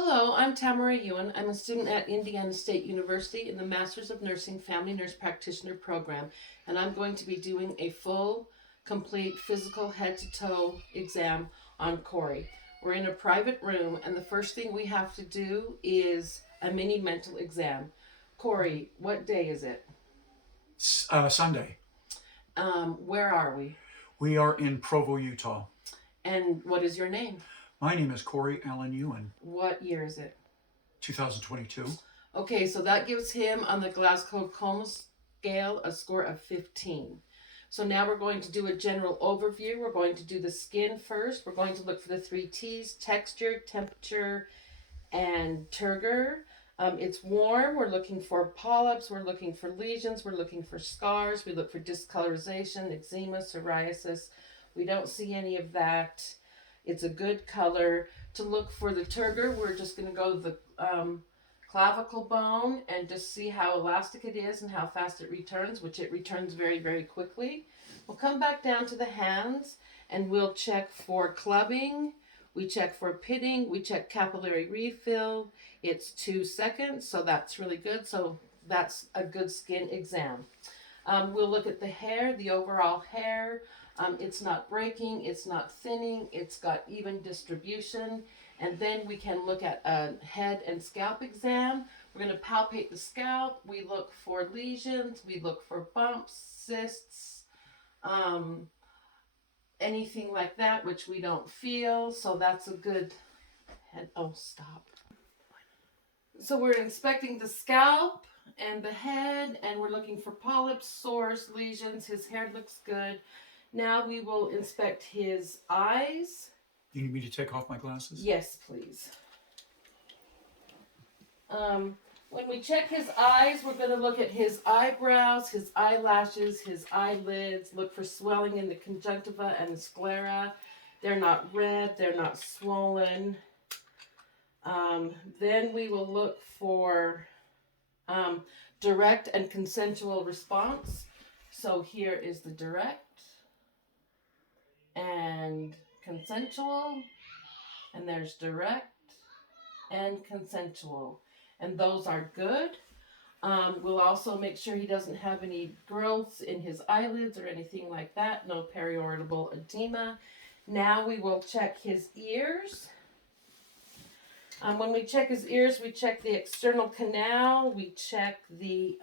Hello, I'm Tamara Ewan. I'm a student at Indiana State University in the Masters of Nursing Family Nurse Practitioner program, and I'm going to be doing a full, complete physical head to toe exam on Corey. We're in a private room, and the first thing we have to do is a mini mental exam. Corey, what day is it? Sunday. Where are we? We are in Provo, Utah. And what is your name? My name is Corey Allen Ewan, What year is it? 2022. Okay, so that gives him on the Glasgow Coma scale a score of 15. So now we're going to do a general overview. We're going to do the skin first. We're going to look for the three T's: texture, temperature, and turgor. It's warm. We're looking for polyps. We're looking for lesions. We're looking for scars. We look for discolorization, eczema, psoriasis. We don't see any of that. It's a good color. To look for the turgor, we're just going to go to the clavicle bone and just see how elastic it is and how fast it returns, which it returns very, very quickly. We'll come back down to the hands and we'll check for clubbing. We check for pitting. We check capillary refill. It's 2 seconds, so that's really good. So that's a good skin exam. We'll look at the hair, the overall hair. It's not breaking, it's not thinning, it's got even distribution. And then we can look at a head and scalp exam. We're going to palpate the scalp. We look for lesions, we look for bumps, cysts, um, anything like that, which we don't feel. So that's a good head. Oh, stop. So we're inspecting the scalp and the head, and we're looking for polyps, sores, lesions. His hair looks good. Now we will inspect his eyes. You need me to take off my glasses? Yes, please. When we check his eyes, we're going to look at his eyebrows, his eyelashes, his eyelids, look for swelling in the conjunctiva and the sclera. They're not red, they're not swollen. Then we will look for direct and consensual response. So here is the direct and consensual, and there's direct and consensual, and those are good. We'll also make sure he doesn't have any growths in his eyelids or anything like that, no periorbital edema. Now we will check his ears. When we check his ears, we check the external canal, we check the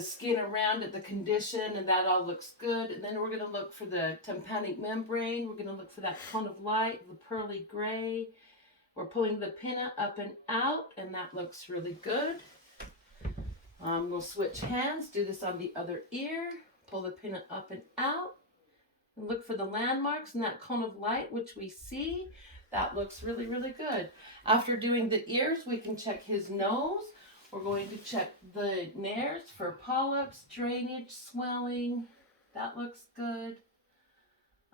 skin around it, the condition, and that all looks good. And then we're going to look for the tympanic membrane. We're going to look for that cone of light, the pearly gray. We're pulling the pinna up and out, and that looks really good. We'll switch hands, do this on the other ear, pull the pinna up and out, and look for the landmarks in that cone of light, which we see. That looks really, really good. After doing the ears, we can check his nose. We're going to check the nares for polyps, drainage, swelling. That looks good.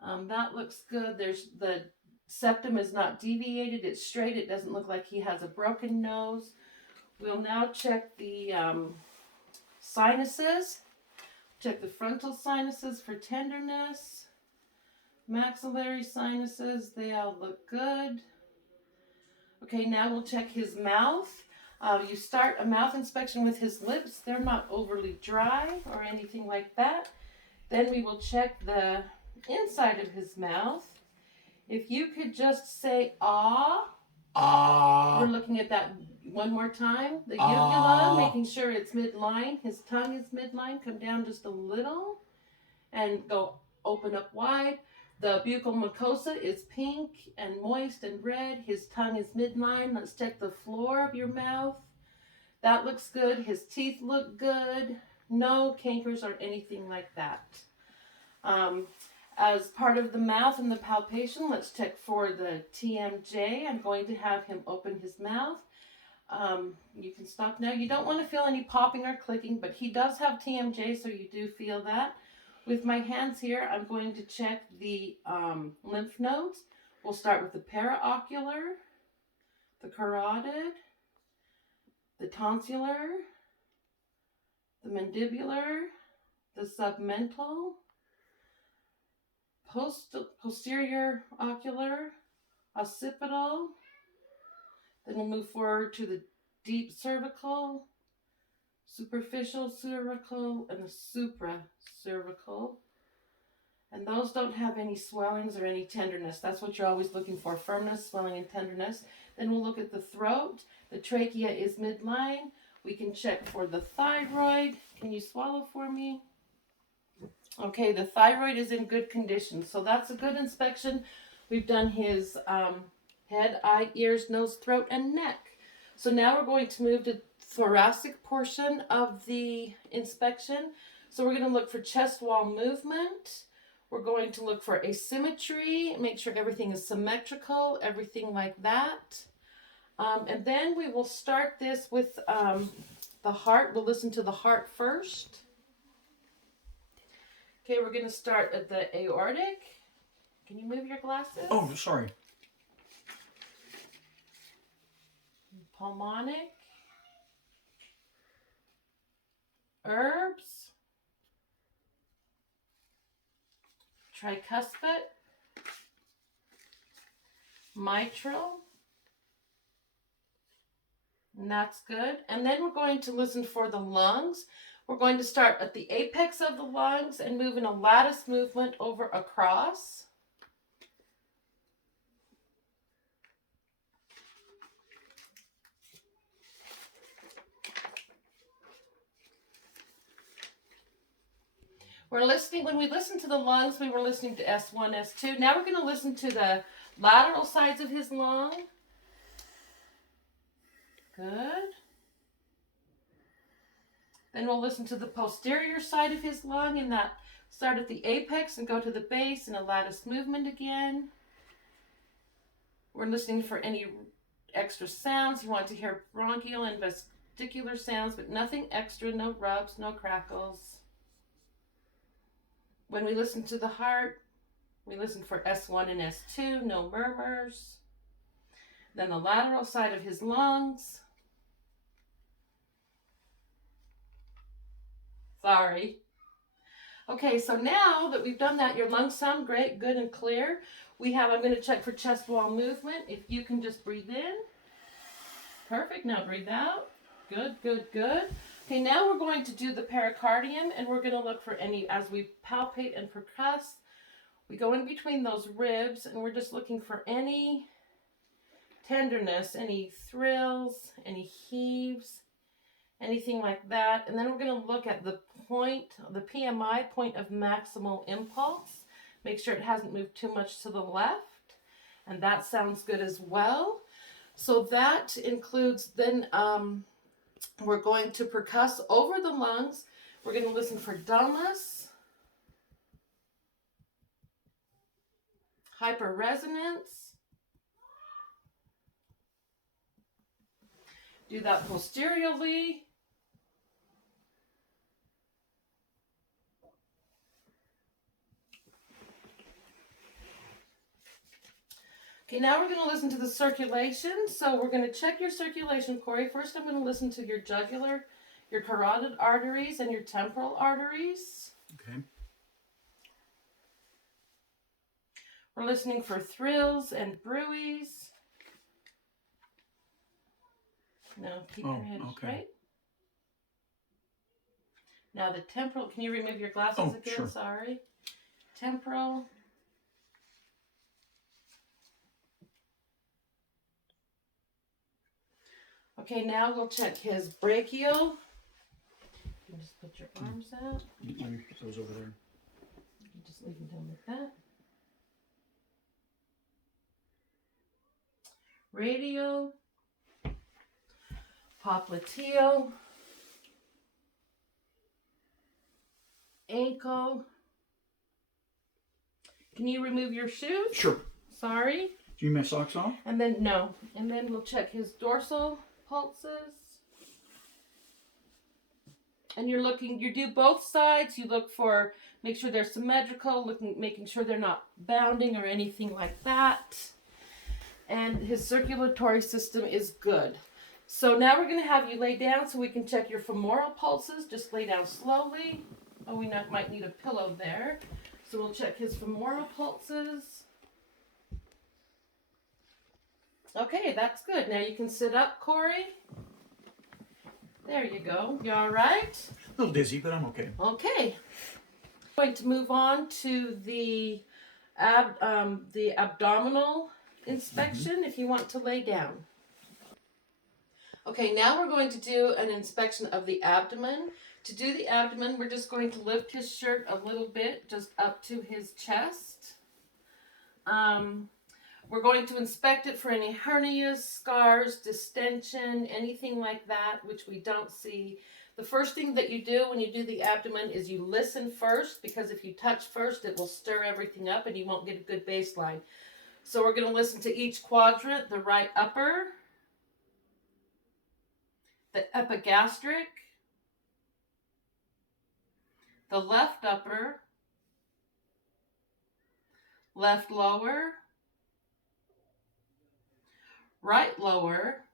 That looks good. There's the septum is not deviated. It's straight. It doesn't look like he has a broken nose. We'll now check the sinuses. Check the frontal sinuses for tenderness. Maxillary sinuses, they all look good. Okay, now we'll check his mouth. You start a mouth inspection with his lips. They're not overly dry or anything like that. Then we will check the inside of his mouth. If you could just say ah. Ah. We're looking at that one more time. The uvula, Ah. making sure it's midline. His tongue is midline. Come down just a little and go open up wide. The buccal mucosa is pink and moist and red. His tongue is midline. Let's check the floor of your mouth. That looks good. His teeth look good. No cankers or anything like that. As part of the mouth and the palpation, let's check for the TMJ. I'm going to have him open his mouth. You can stop now. You don't want to feel any popping or clicking, but he does have TMJ, so you do feel that. With my hands here, I'm going to check the lymph nodes. We'll start with the paraocular, the carotid, the tonsillar, the mandibular, the submental, posterior ocular, occipital, Then we'll move forward to the deep cervical, superficial cervical, and the supracervical. And those don't have any swellings or any tenderness. That's what you're always looking for, firmness, swelling, and tenderness. Then we'll look at the throat. The trachea is midline. We can check for the thyroid. Can you swallow for me? Okay, the thyroid is in good condition. So that's a good inspection. We've done his head, eye, ears, nose, throat, and neck. So now we're going to move to the thoracic portion of the inspection. So we're going to look for chest wall movement. We're going to look for asymmetry, make sure everything is symmetrical, everything like that. And then we will start this with the heart. We'll listen to the heart first. Okay, we're going to start at the aortic. Can you move your glasses? Oh, sorry. Pulmonic. Herbs. Tricuspid. Mitral. And that's good. And then we're going to listen for the lungs. We're going to start at the apex of the lungs and move in a lattice movement over across. We're listening, when we listen to the lungs, we were listening to S1, S2. Now we're going to listen to the lateral sides of his lung. Good. Then we'll listen to the posterior side of his lung, and that start at the apex and go to the base in a lattice movement again. We're listening for any extra sounds. You want to hear bronchial and vestibular sounds, but nothing extra, no rubs, no crackles. When we listen to the heart, we listen for S1 and S2, no murmurs. Then the lateral side of his lungs. Sorry. Okay, so now that we've done that, your lungs sound great, good and clear. I'm going to check for chest wall movement. If you can just breathe in. Perfect, now breathe out. Good, good, good. Okay, now we're going to do the pericardium, and we're going to look for any, as we palpate and percuss, we go in between those ribs, and we're just looking for any tenderness, any thrills, any heaves, anything like that. And then we're going to look at the point, the PMI, point of maximal impulse. Make sure it hasn't moved too much to the left. And that sounds good as well. So that includes then, we're going to percuss over the lungs. We're going to listen for dullness, hyperresonance. Do that posteriorly. Okay, now we're going to listen to the circulation. So we're going to check your circulation, Corey. First, I'm going to listen to your jugular, your carotid arteries, and your temporal arteries. Okay. We're listening for thrills and bruits. Now, keep your head straight. Now, the temporal, can you remove your glasses again? Sure. Sorry. Temporal. Okay, now we'll check his brachial. You can just put your arms out. Let me put those over there. You just leave them down like that. Radial. Popliteal. Ankle. Can you remove your shoes? Sure. Sorry. Do you need my socks off? And then, no. And then we'll check his dorsal pulses. And you do both sides. You look for, make sure they're symmetrical, making sure they're not bounding or anything like that. And his circulatory system is good. So now we're going to have you lay down so we can check your femoral pulses. Just lay down slowly. Oh, we might need a pillow there. So we'll check his femoral pulses. Okay, that's good. Now you can sit up, Corey. There you go. You all right? A little dizzy, but I'm okay. Okay. Going to move on to the abdominal inspection if you want to lay down. Okay, now we're going to do an inspection of the abdomen. To do the abdomen, we're just going to lift his shirt a little bit, just up to his chest. We're going to inspect it for any hernias, scars, distension, anything like that, which we don't see. The first thing that you do when you do the abdomen is you listen first, because if you touch first, it will stir everything up and you won't get a good baseline. So we're going to listen to each quadrant: the right upper, the epigastric, the left upper, left lower, right lower.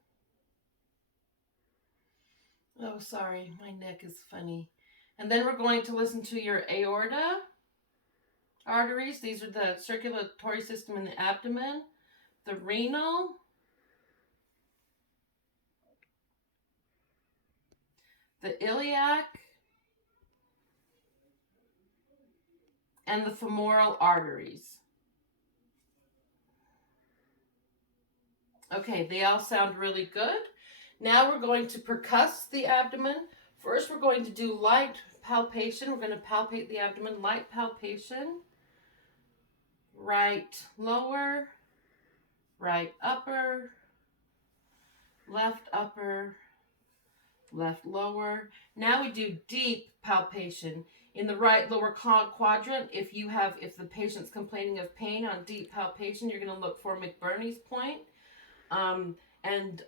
Oh, sorry, my neck is funny. And then we're going to listen to your aorta arteries. These are the circulatory system in the abdomen. The renal, the iliac, and the femoral arteries. Okay, they all sound really good. Now we're going to percuss the abdomen. First, we're going to do light palpation. We're going to palpate the abdomen, light palpation. Right lower, right upper, left upper, left lower. Now we do deep palpation. In the right lower quadrant, if the patient's complaining of pain on deep palpation, you're going to look for McBurney's point. And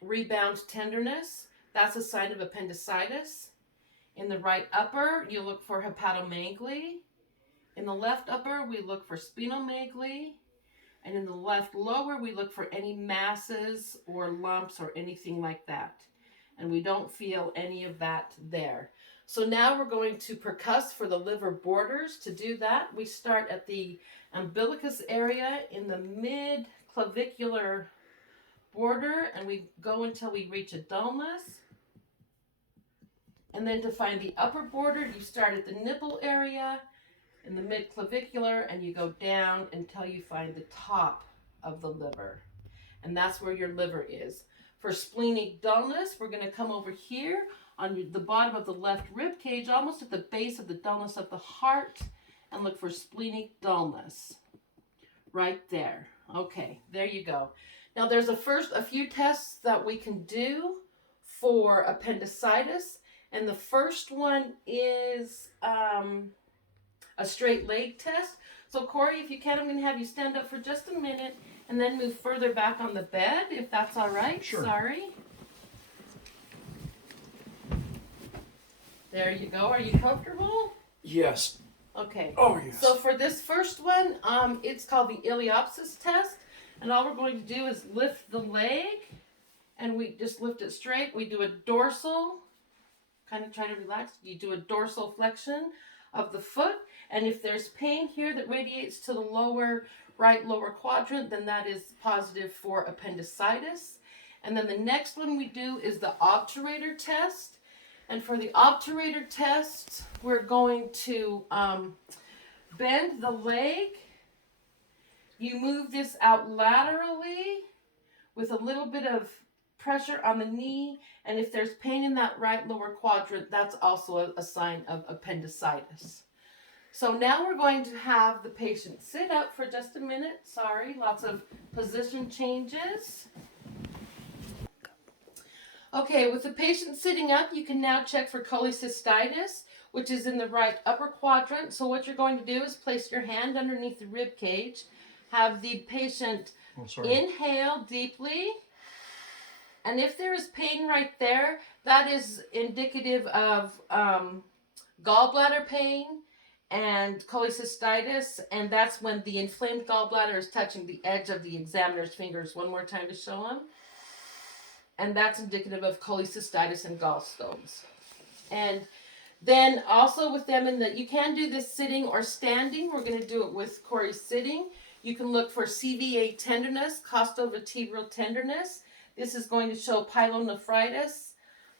rebound tenderness. That's a sign of appendicitis. In the right upper, you look for hepatomegaly. In the left upper, we look for splenomegaly. And in the left lower, we look for any masses or lumps or anything like that. And we don't feel any of that there. So now we're going to percuss for the liver borders. To do that, we start at the umbilicus area in the mid-clavicular border, and we go until we reach a dullness. And then to find the upper border, you start at the nipple area in the mid-clavicular, and you go down until you find the top of the liver. And that's where your liver is. For splenic dullness, we're going to come over here on the bottom of the left rib cage, almost at the base of the dullness of the heart, and look for splenic dullness. Right there. Okay, there you go. Now there's a few tests that we can do for appendicitis, and the first one is a straight leg test. So Corey, if you can, I'm going to have you stand up for just a minute and then move further back on the bed, if that's all right. Sure. Sorry. There you go. Are you comfortable? Yes. Okay. Oh, yes. So for this first one, it's called the iliopsis test. And all we're going to do is lift the leg, and we just lift it straight. We do a dorsal, kind of try to relax. You do a dorsal flexion of the foot. And if there's pain here that radiates to the right lower quadrant, then that is positive for appendicitis. And then the next one we do is the obturator test. And for the obturator test, we're going to bend the leg. You move this out laterally with a little bit of pressure on the knee. And if there's pain in that right lower quadrant, that's also a sign of appendicitis. So now we're going to have the patient sit up for just a minute. Sorry, lots of position changes. Okay, with the patient sitting up, you can now check for cholecystitis, which is in the right upper quadrant. So what you're going to do is place your hand underneath the rib cage, have the patient inhale deeply, and if there is pain right there, that is indicative of gallbladder pain and cholecystitis, and that's when the inflamed gallbladder is touching the edge of the examiner's fingers. One more time to show them. And that's indicative of cholecystitis and gallstones. And then also with them you can do this sitting or standing. We're going to do it with Corey sitting. You can look for CVA tenderness, costovertebral tenderness. This is going to show pyelonephritis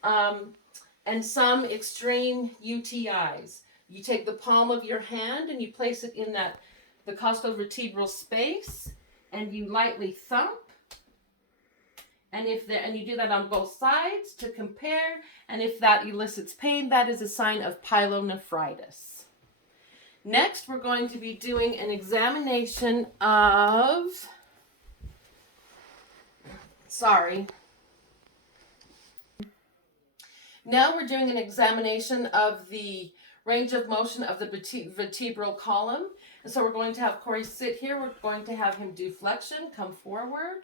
and some extreme UTIs. You take the palm of your hand and you place it in the costovertebral space, and you lightly thump. And you do that on both sides to compare. And if that elicits pain, that is a sign of pyelonephritis. Next, we're going to be doing an examination of. Now we're doing an examination of the range of motion of the vertebral column. And so we're going to have Corey sit here. We're going to have him do flexion, come forward.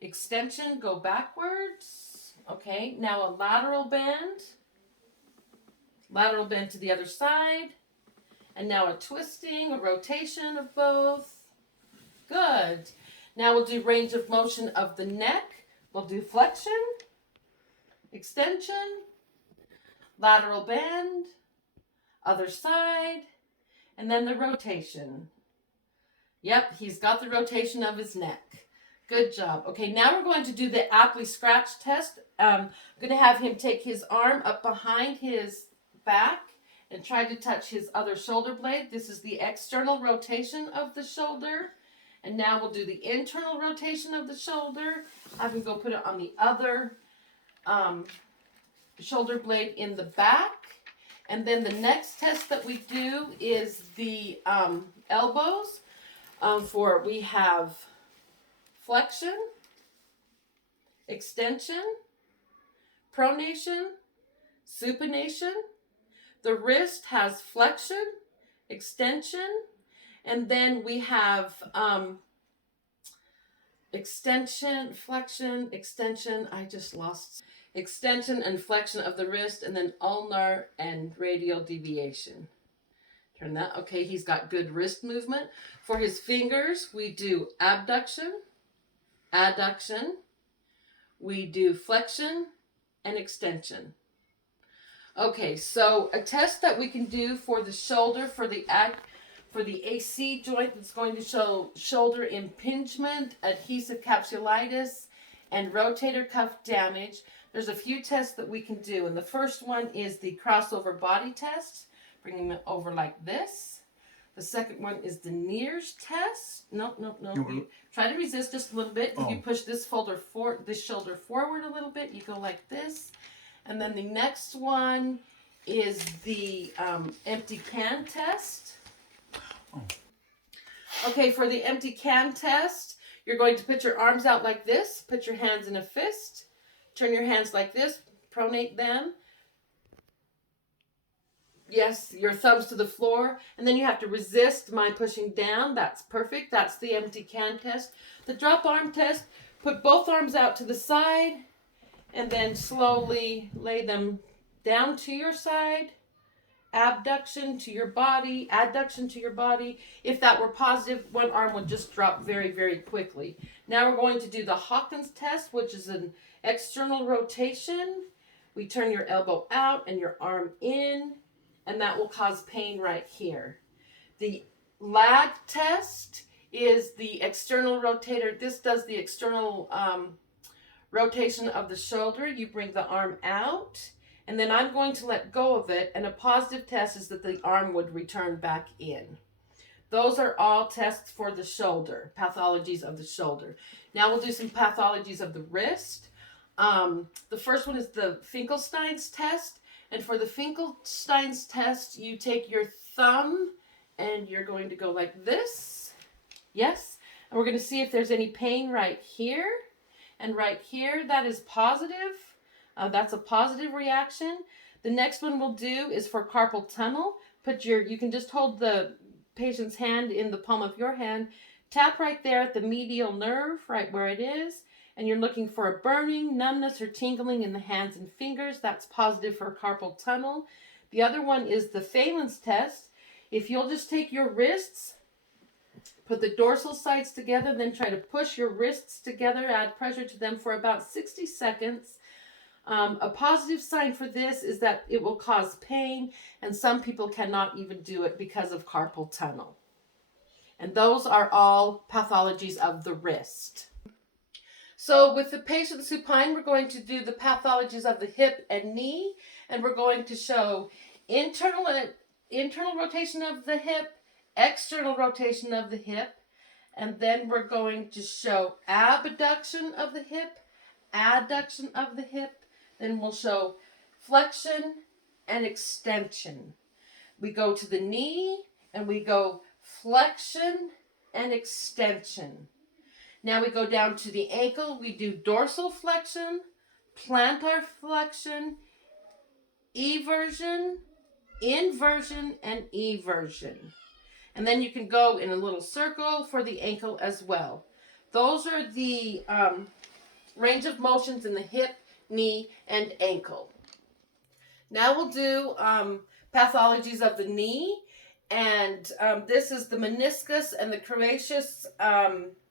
Extension, go backwards. Okay, now a lateral bend. Lateral bend to the other side. And now a twisting, a rotation of both. Good. Now we'll do range of motion of the neck. We'll do flexion, extension, lateral bend, other side, and then the rotation. Yep, he's got the rotation of his neck. Good job. Okay, now we're going to do the Apley scratch test. I'm going to have him take his arm up behind his back and try to touch his other shoulder blade. This is the external rotation of the shoulder. And now we'll do the internal rotation of the shoulder. Have him go put it on the other shoulder blade in the back. And then the next test that we do is the elbows. We have flexion, extension, pronation, supination. The wrist has flexion, extension, and then we have extension, flexion, extension. Extension and flexion of the wrist, and then ulnar and radial deviation. Turn that. Okay, he's got good wrist movement. For his fingers, we do abduction, adduction, we do flexion and extension. Okay, so a test that we can do for the shoulder, for the AC joint, that's going to show shoulder impingement, adhesive capsulitis, and rotator cuff damage. There's a few tests that we can do, and the first one is the crossover body test. Bring him over like this. The second one is the Neers test. No. You try to resist just a little bit. If you push this shoulder forward a little bit, you go like this. And then the next one is the empty can test. Okay, for the empty can test, you're going to put your arms out like this. Put your hands in a fist. Turn your hands like this. Pronate them. Yes, your thumbs to the floor. And then you have to resist my pushing down. That's perfect. That's the empty can test. The drop arm test, put both arms out to the side and then slowly lay them down to your side. Abduction to your body, adduction to your body. If that were positive, one arm would just drop very, very quickly. Now we're going to do the Hawkins test, which is an external rotation. We turn your elbow out and your arm in, and that will cause pain right here. The lag test is the external rotator. This does the external rotation of the shoulder. You bring the arm out, and then I'm going to let go of it, and a positive test is that the arm would return back in. Those are all tests for the shoulder, pathologies of the shoulder. Now we'll do some pathologies of the wrist. The first one is the Finkelstein's test. And for the Finkelstein's test, you take your thumb and you're going to go like this. Yes. And we're going to see if there's any pain right here and right here. That is positive. That's a positive reaction. The next one we'll do is for carpal tunnel. You can just hold the patient's hand in the palm of your hand. Tap right there at the medial nerve, right where it is. And you're looking for a burning, numbness, or tingling in the hands and fingers. That's positive for carpal tunnel. The other one is the Phelan's test. If you'll just take your wrists, put the dorsal sides together, then try to push your wrists together, add pressure to them for about 60 seconds. A positive sign for this is that it will cause pain, and some people cannot even do it because of carpal tunnel. And those are all pathologies of the wrist. So with the patient supine, we're going to do the pathologies of the hip and knee, and we're going to show internal rotation of the hip, external rotation of the hip, and then we're going to show abduction of the hip, adduction of the hip, then we'll show flexion and extension. We go to the knee and we go flexion and extension. Now we go down to the ankle, we do dorsal flexion, plantar flexion, eversion, inversion, and eversion. And then you can go in a little circle for the ankle as well. Those are the range of motions in the hip, knee, and ankle. Now we'll do pathologies of the knee. And this is the meniscus and the cruciate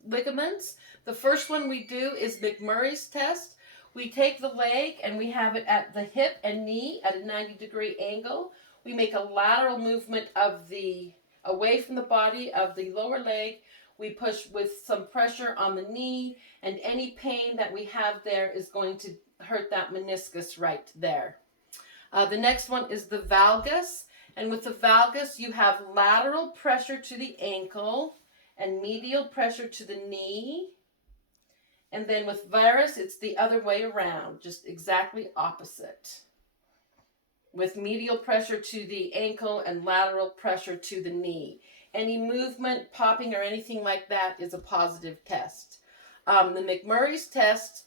ligaments. The first one we do is McMurray's test. We take the leg and we have it at the hip and knee at a 90-degree angle. We make a lateral movement of away from the body of the lower leg. We push with some pressure on the knee, and any pain that we have there is going to hurt that meniscus right there. The next one is the valgus. And with the valgus, you have lateral pressure to the ankle and medial pressure to the knee. And then with varus, it's the other way around, just exactly opposite. With medial pressure to the ankle and lateral pressure to the knee. Any movement, popping, or anything like that is a positive test. The McMurray's test,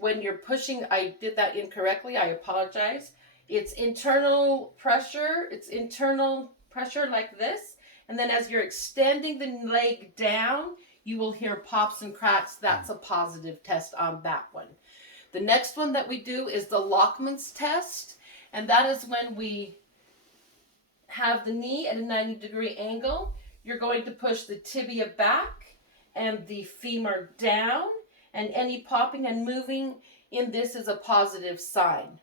when you're pushing, I did that incorrectly, I apologize. It's internal pressure like this. And then as you're extending the leg down, you will hear pops and cracks. That's a positive test on that one. The next one that we do is the Lachman's test. And that is when we have the knee at a 90-degree angle. You're going to push the tibia back and the femur down. And any popping and moving in this is a positive sign.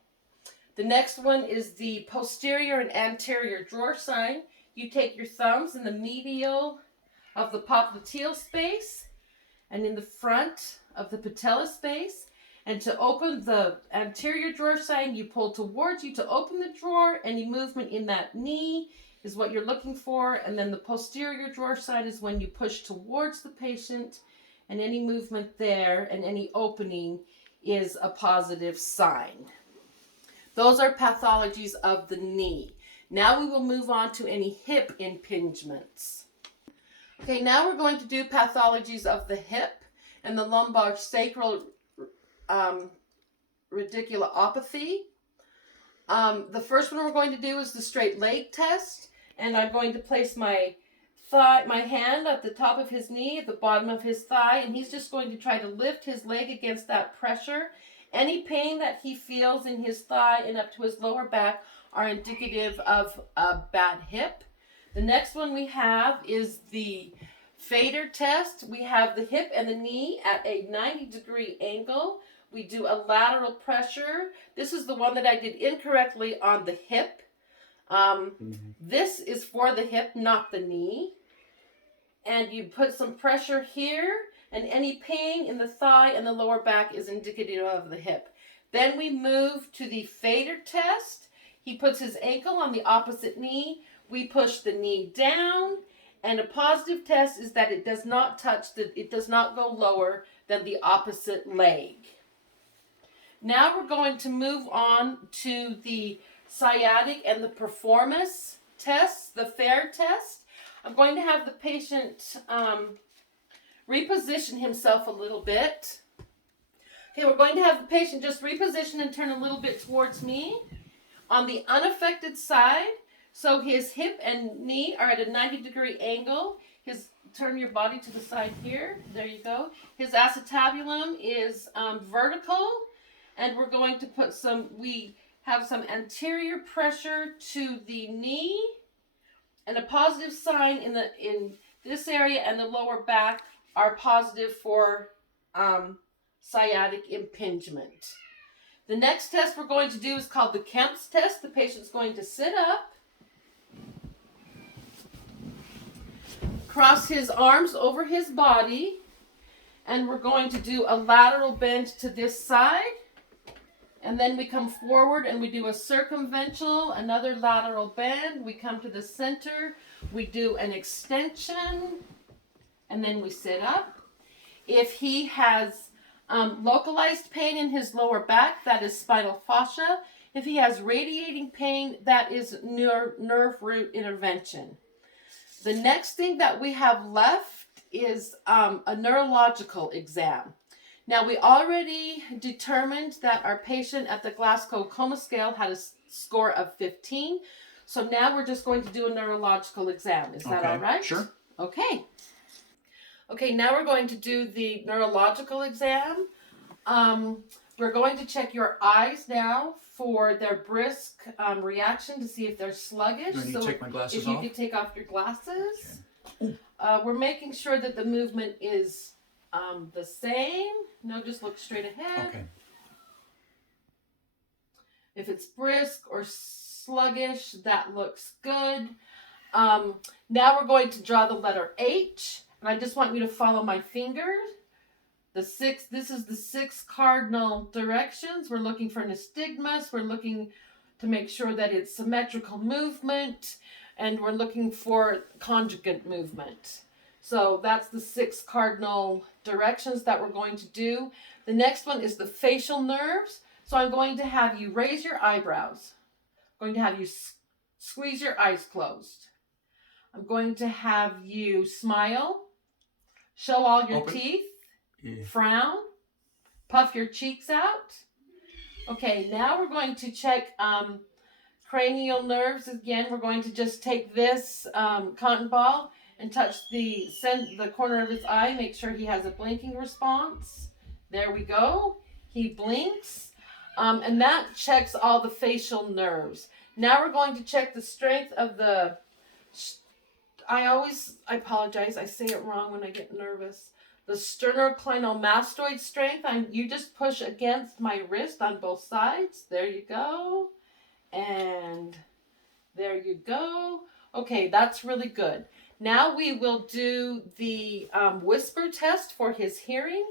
The next one is the posterior and anterior drawer sign. You take your thumbs in the medial of the popliteal space and in the front of the patella space. And to open the anterior drawer sign, you pull towards you to open the drawer. Any movement in that knee is what you're looking for. And then the posterior drawer sign is when you push towards the patient, and any movement there and any opening is a positive sign. Those are pathologies of the knee. Now we will move on to any hip impingements. Okay, now we're going to do pathologies of the hip and the lumbar sacral radiculopathy. The first one we're going to do is the straight leg test, and I'm going to place my hand at the top of his knee, at the bottom of his thigh, and he's just going to try to lift his leg against that pressure. Any pain that he feels in his thigh and up to his lower back are indicative of a bad hip. The next one we have is the Fader test. We have the hip and the knee at a 90-degree angle. We do a lateral pressure. This is the one that I did incorrectly on the hip. This is for the hip, not the knee. And you put some pressure here, and any pain in the thigh and the lower back is indicative of the hip. Then we move to the Fader test. He puts his ankle on the opposite knee. We push the knee down, and a positive test is that it does not it does not go lower than the opposite leg. Now we're going to move on to the sciatic and the piriformis tests, the FAIR test. I'm going to have the patient reposition himself a little bit. Okay, we're going to have the patient just reposition and turn a little bit towards me. On the unaffected side, so his hip and knee are at a 90-degree angle. Turn your body to the side here. There you go. His acetabulum is vertical, and we're going to put we have some anterior pressure to the knee, and a positive sign in this area and the lower back are positive for sciatic impingement. The next test we're going to do is called the Kemp's test. The patient's going to sit up, cross his arms over his body. And we're going to do a lateral bend to this side. And then we come forward and we do a circumventional, another lateral bend. We come to the center. We do an extension. And then we sit up. If he has localized pain in his lower back, that is spinal fascia. If he has radiating pain, that is nerve root intervention. The next thing that we have left is a neurological exam. Now, we already determined that our patient at the Glasgow Coma Scale had a score of 15. So now we're just going to do a neurological exam. Is that all right? Sure. Okay. Okay, now we're going to do the neurological exam. We're going to check your eyes now for their brisk reaction to see if they're sluggish. Do I need to take my glasses if you off? could take off your glasses. Okay. We're making sure that the movement is the same. No, just look straight ahead. Okay. If it's brisk or sluggish, that looks good. Now we're going to draw the letter H. And I just want you to follow my fingers. This is the 6 cardinal directions. We're looking for nystagmus. We're looking to make sure that it's symmetrical movement. And we're looking for conjugate movement. So that's the 6 cardinal directions that we're going to do. The next one is the facial nerves. So I'm going to have you raise your eyebrows. I'm going to have you squeeze your eyes closed. I'm going to have you smile. Show all your teeth. Yeah. Frown. Puff your cheeks out. Okay, now we're going to check cranial nerves again. We're going to just take this cotton ball and touch the corner of his eye. Make sure he has a blinking response. There we go. He blinks. And that checks all the facial nerves. Now we're going to check the strength of the... I apologize. I say it wrong when I get nervous. The sternocleidomastoid strength. You just push against my wrist on both sides. There you go. And there you go. Okay, that's really good. Now we will do the whisper test for his hearing.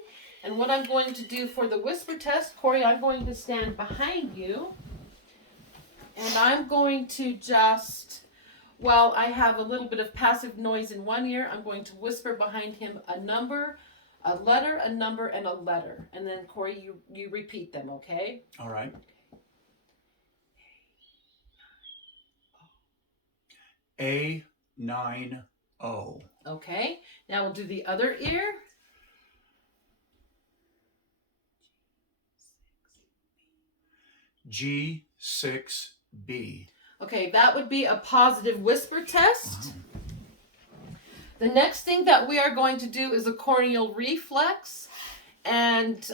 And what I'm going to do for the whisper test, Corey, I'm going to stand behind you. And I'm going to just, while I have a little bit of passive noise in one ear, I'm going to whisper behind him a number, a letter, a number, and a letter. And then, Corey, you repeat them, okay? All right. A90. Okay. Now we'll do the other ear. G6B. Okay, that would be a positive whisper test. The next thing that we are going to do is a corneal reflex. And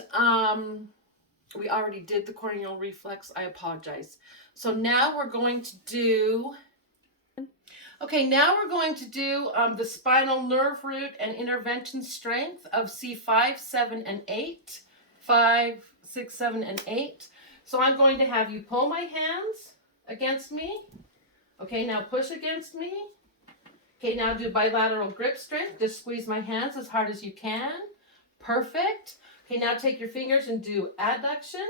we already did the corneal reflex. I apologize. So now we're going to do... Okay, now we're going to do the spinal nerve root and intervention strength of C5, 7, and 8. 5, 6, 7, and 8. So I'm going to have you pull my hands against me. Okay, now push against me. Okay, now do bilateral grip strength. Just squeeze my hands as hard as you can. Perfect. Okay, now take your fingers and do adduction.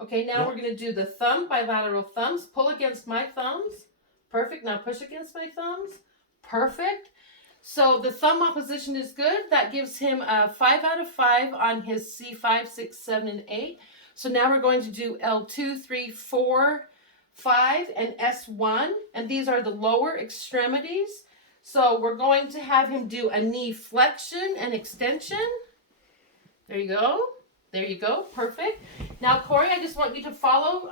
Okay, now we're going to do the thumb, bilateral thumbs. Pull against my thumbs. Perfect. Now push against my thumbs. Perfect. So the thumb opposition is good. That gives him a 5 out of 5 on his C5, 6, 7, and 8. So now we're going to do L2, 3, 4, 5, and S1. And these are the lower extremities. So we're going to have him do a knee flexion and extension. There you go. There you go. Perfect. Now, Corey, I just want you to follow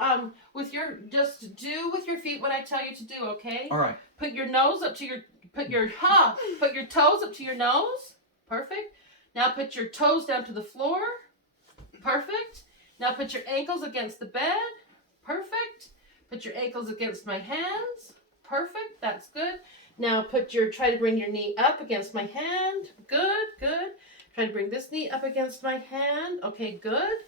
just do with your feet what I tell you to do, okay? All right. Put your nose up to put your toes up to your nose. Perfect. Now put your toes down to the floor. Perfect. Now put your ankles against the bed. Perfect. Put your ankles against my hands. Perfect. That's good. Now try to bring your knee up against my hand. Good, good. Try to bring this knee up against my hand. Okay, good.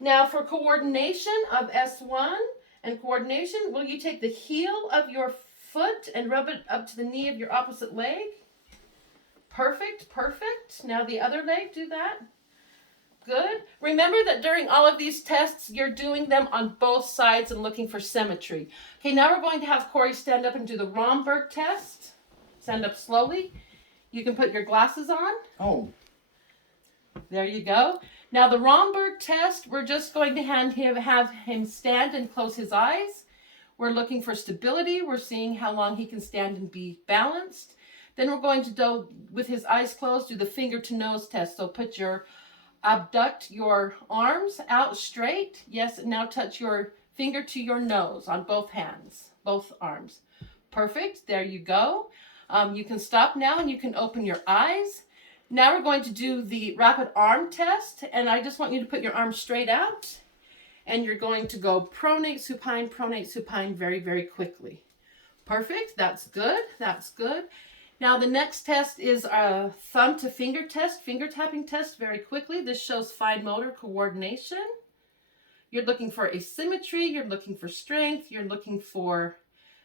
Now for coordination of S1 and coordination, will you take the heel of your foot and rub it up to the knee of your opposite leg? Perfect, perfect. Now the other leg, do that. Good. Remember that during all of these tests, you're doing them on both sides and looking for symmetry. Okay, now we're going to have Corey stand up and do the Romberg test. Stand up slowly. You can put your glasses on. Oh. There you go. Now the Romberg test, we're just going to have him stand and close his eyes. We're looking for stability. We're seeing how long he can stand and be balanced. Then we're going to do, with his eyes closed, do the finger to nose test. So abduct your arms out straight. Yes, and now touch your finger to your nose on both hands, both arms. Perfect. There you go. You can stop now and you can open your eyes. Now we're going to do the rapid arm test, and I just want you to put your arms straight out, and you're going to go pronate supine very, very quickly. Perfect. That's good. That's good. Now the next test is a thumb to finger test, finger tapping test very quickly. This shows fine motor coordination. You're looking for asymmetry. You're looking for strength. You're looking for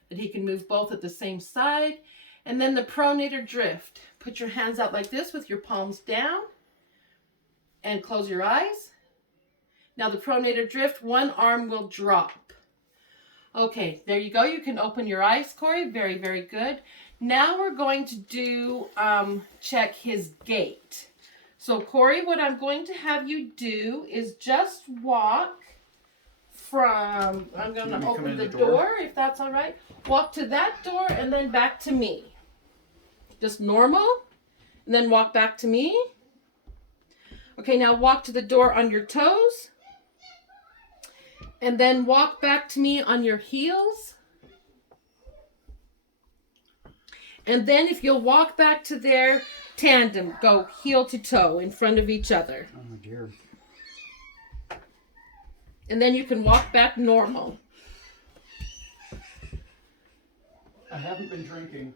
that he can move both at the same side. And then the pronator drift. Put your hands out like this with your palms down and close your eyes. Now the pronator drift, one arm will drop. Okay, there you go. You can open your eyes, Corey. Very, very good. Now we're going to do, check his gait. So Corey, what I'm going to have you do is just walk from, I'm going to open the door, if that's all right. Walk to that door and then back to me. Just normal, and then walk back to me. Okay, now walk to the door on your toes. And then walk back to me on your heels. And then if you'll walk back to there, tandem, go heel to toe in front of each other. Oh dear. And then you can walk back normal. I haven't been drinking.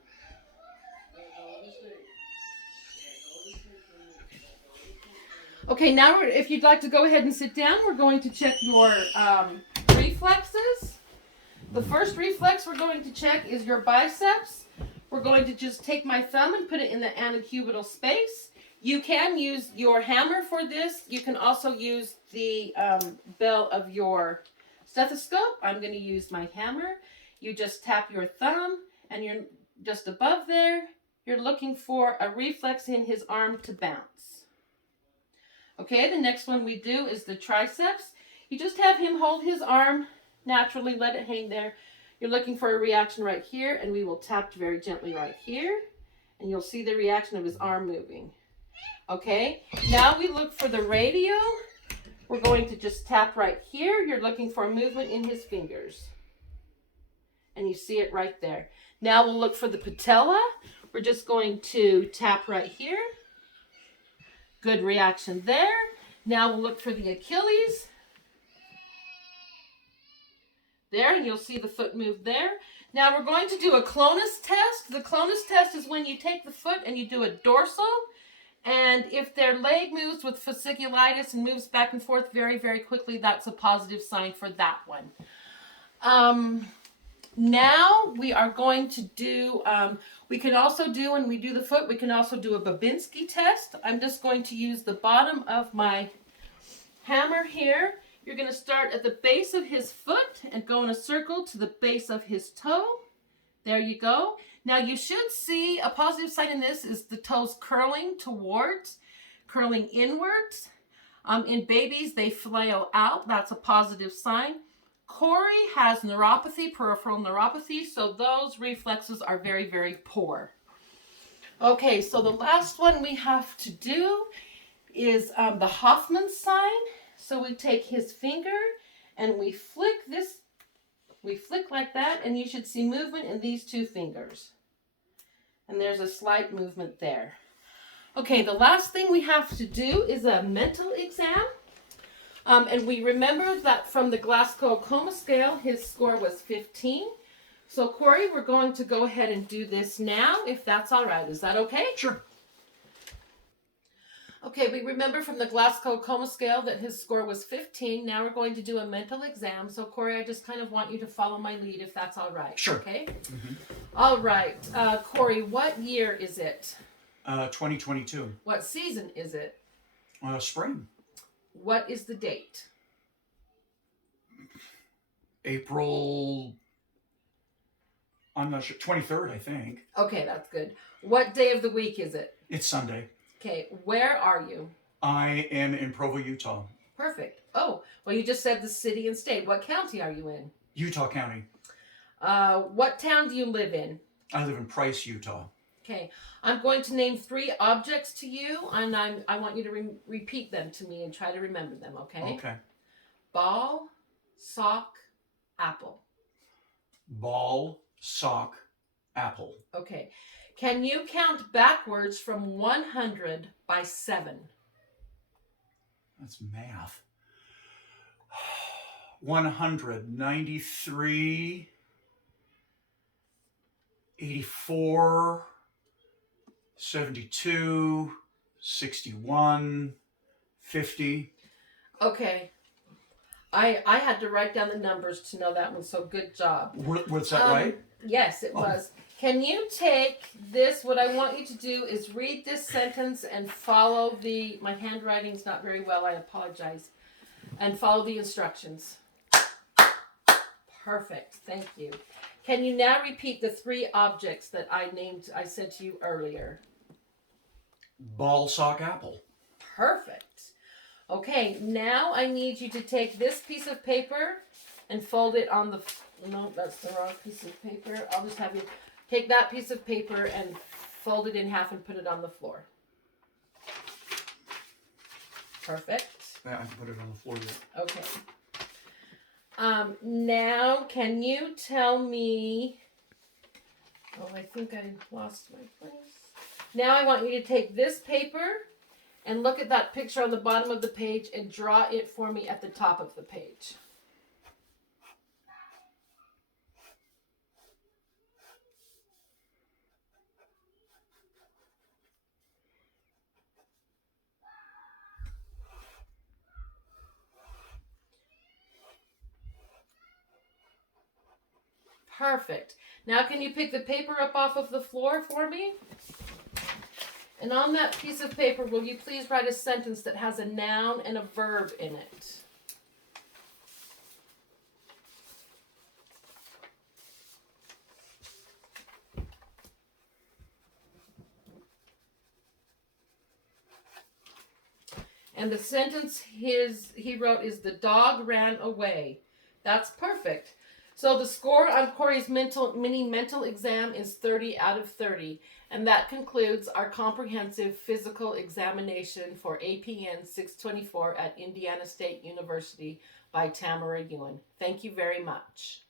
Okay, now if you'd like to go ahead and sit down, we're going to check your reflexes. The first reflex we're going to check is your biceps. We're going to just take my thumb and put it in the antecubital space. You can use your hammer for this. You can also use the bell of your stethoscope. I'm going to use my hammer. You just tap your thumb and you're just above there. You're looking for a reflex in his arm to bounce. Okay, the next one we do is the triceps. You just have him hold his arm naturally, let it hang there. You're looking for a reaction right here, and we will tap very gently right here, and you'll see the reaction of his arm moving. Okay, now we look for the radial. We're going to just tap right here. You're looking for a movement in his fingers, and you see it right there. Now we'll look for the patella. We're just going to tap right here. Good reaction there. Now we'll look for the Achilles. There, and you'll see the foot move there. Now we're going to do a clonus test. The clonus test is when you take the foot and you do a dorsal. And if their leg moves with fasciculitis and moves back and forth very, very quickly, that's a positive sign for that one. Now we are going to do, we can also do, when we do the foot, we can also do a Babinski test. I'm just going to use the bottom of my hammer here. You're going to start at the base of his foot and go in a circle to the base of his toe. There you go. Now you should see a positive sign in this is the toes curling towards, curling inwards. In babies, they flail out. That's a positive sign. Corey has neuropathy, peripheral neuropathy, so those reflexes are very, very poor. Okay, so the last one we have to do is the Hoffman sign. So we take his finger and we flick this, we flick like that, and you should see movement in these two fingers. And there's a slight movement there. Okay, the last thing we have to do is a mental exam. And we remember that from the Glasgow Coma Scale, his score was 15. So Corey, we're going to go ahead and do this now, if that's all right. Is that okay? Sure. Okay, we remember from the Glasgow Coma Scale that his score was 15. Now we're going to do a mental exam. So Corey, I just kind of want you to follow my lead, if that's all right. Sure. Okay? Mm-hmm. All right. Corey, what year is it? 2022. What season is it? Spring. What is the date? April, I'm not sure, 23rd, I think. Okay, that's good. What day of the week is it? It's Sunday. Okay, where are you? I am in Provo, Utah. Perfect. Oh, well, you just said the city and state. What county are you in? Utah County. What town do you live in? I live in Price, Utah. Okay, I'm going to name 3 objects to you, and I want you to repeat them to me and try to remember them, okay? Okay. Ball, sock, apple. Ball, sock, apple. Okay. Can you count backwards from 100 by 7? That's math. 193, 84, 72, 61, 50. Okay. I had to write down the numbers to know that one, so good job. Was that right? Yes, it was. Can you take this? What I want you to do is read this sentence and follow my handwriting's not very well, I apologize. And follow the instructions. Perfect, thank you. Can you now repeat the 3 objects that I said to you earlier? Ball, sock, apple. Perfect. Okay, now I need you to take this piece of paper and fold it on the... No, that's the wrong piece of paper. I'll just have you take that piece of paper and fold it in half and put it on the floor. Perfect. Yeah, I can put it on the floor yet. Okay. Now, can you tell me... Oh, I think I lost my place. Now I want you to take this paper and look at that picture on the bottom of the page and draw it for me at the top of the page. Perfect. Now can you pick the paper up off of the floor for me? And on that piece of paper, will you please write a sentence that has a noun and a verb in it? And the sentence he wrote is, the dog ran away. That's perfect. So the score on Corey's mini mental exam is 30 out of 30. And that concludes our comprehensive physical examination for APN 624 at Indiana State University by Tamara Ewan. Thank you very much.